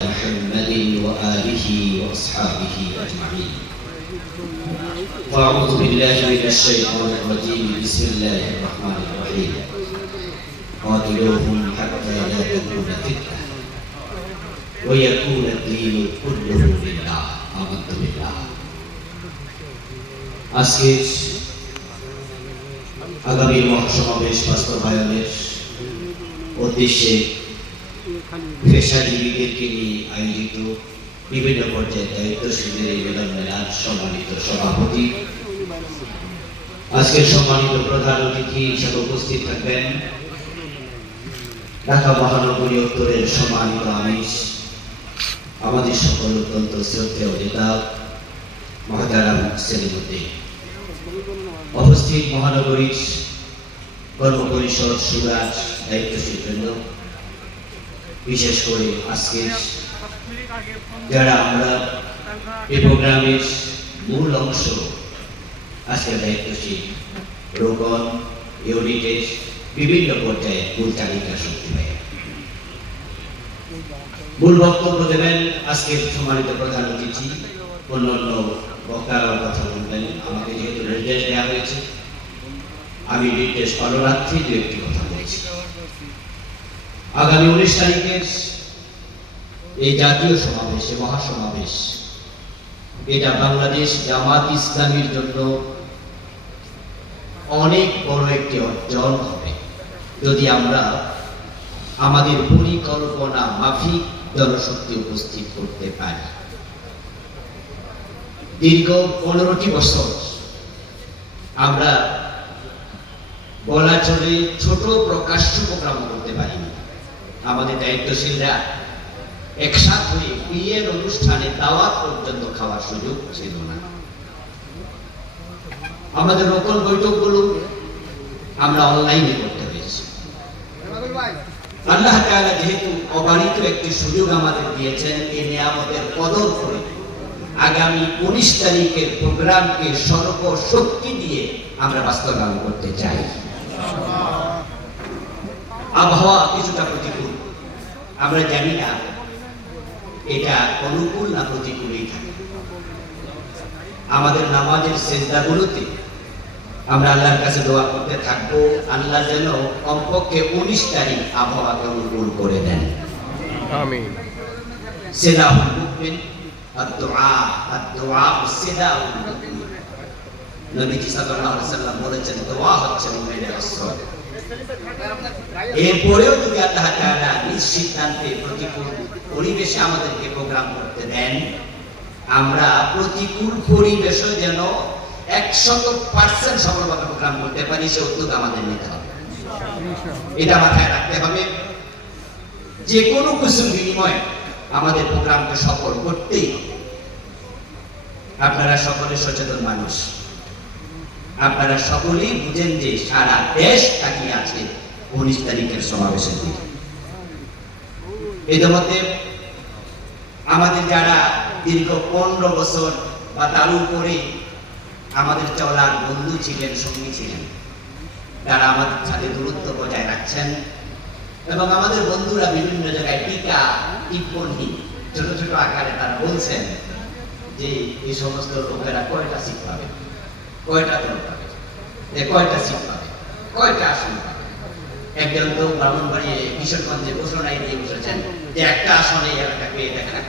محمد وآله وأصحابه أجمعين. أعوذ بالله من الشيطان الرجيم. بسم الله الرحمن الرحيم. قاتلوهم حتى لا تكون فتنة ويكون الدين كله لله. آمنت بالله. আজকে আগামী মহাসমাবেশ বাস্তবায়নের উদ্দেশ্যে পেশাজীবীদেরকে নিয়ে আয়োজিত বিভিন্ন পর্যায়ে দায়িত্বশীলদের এই মিলন মেলার সম্মানিত সভাপতি, আজকের সম্মানিত প্রধান অতিথি হিসেবে উপস্থিত থাকবেন ঢাকা মহানগরী উত্তরের সম্মানিত আমির, আমাদের সকল অত্যন্ত শ্রদ্ধেয় নেতা মহতারাম সেলিমউদ্দিন, উপস্থিত মহানগরীর কর্মপরিষদ সুরাজ দায়িত্বশীল বৃন্দ, বিশেষ করে আজকে যারা আমরা এই প্রোগ্রামের মূল অংশ আজকের দায়িত্বশীল রোকন ইউনিটের বিভিন্ন পর্যায়ে মূল তালিকা শক্তি পায়। মূল বক্তব্য দেবেন আজকের সম্মানিত প্রধান অতিথি, অন্যান্য বক্তারা কথা বলবেন। আমাকে যেহেতু নির্দেশ দেওয়া হয়েছে, আমি নির্দেশ পালনার্থে দু একটি কথা বলছি। আগামী 19 তারিখের এই জাতীয় সমাবেশ, মহাসমাবেশ, এটা বাংলাদেশ জামাত ইসলামীর জন্য অনেক বড় একটি অর্জন হবে যদি আমরা আমাদের পরিকল্পনা মাফিক জনশক্তি উপস্থিত করতে পারি। দীর্ঘ 15টি বছর আমরা বলা চলে ছোট প্রকাশ্য প্রোগ্রাম করতে পারিনি। আমাদের দায়িত্বশীলরা একসাথ হয়ে বিয়ের অনুষ্ঠানে দাওয়াত পর্যন্ত খাওয়ার সুযোগ ছিল না। আমাদের রোকন বৈঠকগুলো আমরা অনলাইনে করতে হয়েছে। আল্লাহ তাআলা যেহেতু অবারিত একটি সুযোগ আমাদের দিয়েছেন, এই নিয়ামতের কদর করে আগামী 19 তারিখের প্রোগ্রামকে সর্বশক্তি দিয়ে আমরা বাস্তবায়ন করতে চাই। আবহাওয়া কিছুটা প্রতিকূল, আমরা জানি না এটা অনুকূল না প্রতিকূলই থাকে। আমাদের নামাজের সেজদাগুলোতে আমরা আল্লাহর কাছে দোয়া করতে থাকবো, আল্লাহ যেন কমপক্ষে 19 তারিখ আবহাওয়াকে অনুকূল করে দেন। আমিন। সিলাহুল মুমিন আদ-দুআ, আদ-দুআ সিলাহুল মুমিন। নবীজি সাল্লাল্লাহু আলাইহি ওয়াসাল্লাম বলেছেন, দোয়া হচ্ছে মুমিনের অস্ত্র। এরপরেও যদি আল্লাহ তাআলা নিজ সিদ্ধান্তে প্রতিকূল পরিবেশে আমাদেরকে প্রোগ্রাম করতে দেন, আমরা প্রতিকূল পরিবেশে যেন 100% সফলভাবে প্রোগ্রাম করতে পারি, সে উদ্যোগ আমাদের নিতে হবে। এটা মাথায় রাখতে হবে। যে কোনো কিছুর বিনিময়ে আমাদের প্রোগ্রামকে সফল করতেই হবে। আপনারা সকলে সচেতন মানুষ, আপনারা সকলেই বুঝেন যে সারা দেশ তাকিয়ে আছে 19 তারিখের সমাবেশের দিকে। এর মধ্যে আমাদের যারা দীর্ঘ 15 বছর বা তার উপরে আমাদের চলার বন্ধু ছিলেন, সঙ্গী ছিলেন, তারা আমাদের সাথে দূরত্ব বজায় রাখছেন এবং আমাদের বন্ধুরা বিভিন্ন জায়গায় টিকা টিপ্পণী ছোট ছোট আকারে তারা বলছেন যে এই সমস্ত লোকেরা কয়টা সিট পাবে, কয়টা দল পাবে, কয়টা সিট পাবে, কয়টা আসন পাবে। একজন তো ব্রাহ্মণবাড়িয়ে কিশোরগঞ্জে ঘোষণায় দিয়ে বসেছেন যে একটা আসনে এলাকা পেয়ে দেখেন